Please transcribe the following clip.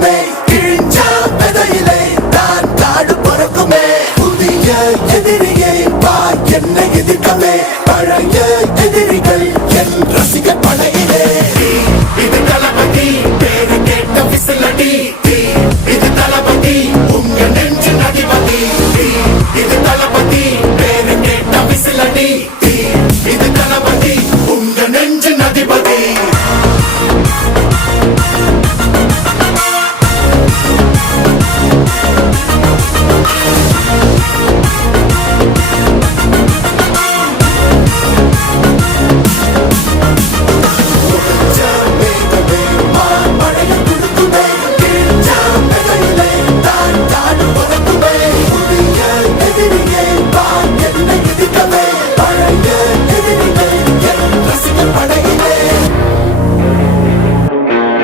பறக்குமே, கிழிஞ்ச விதையிலே நான் காடு பறக்குமே. புதிய எதிரியை வா என்னை எதிர்க்கவே, பழைய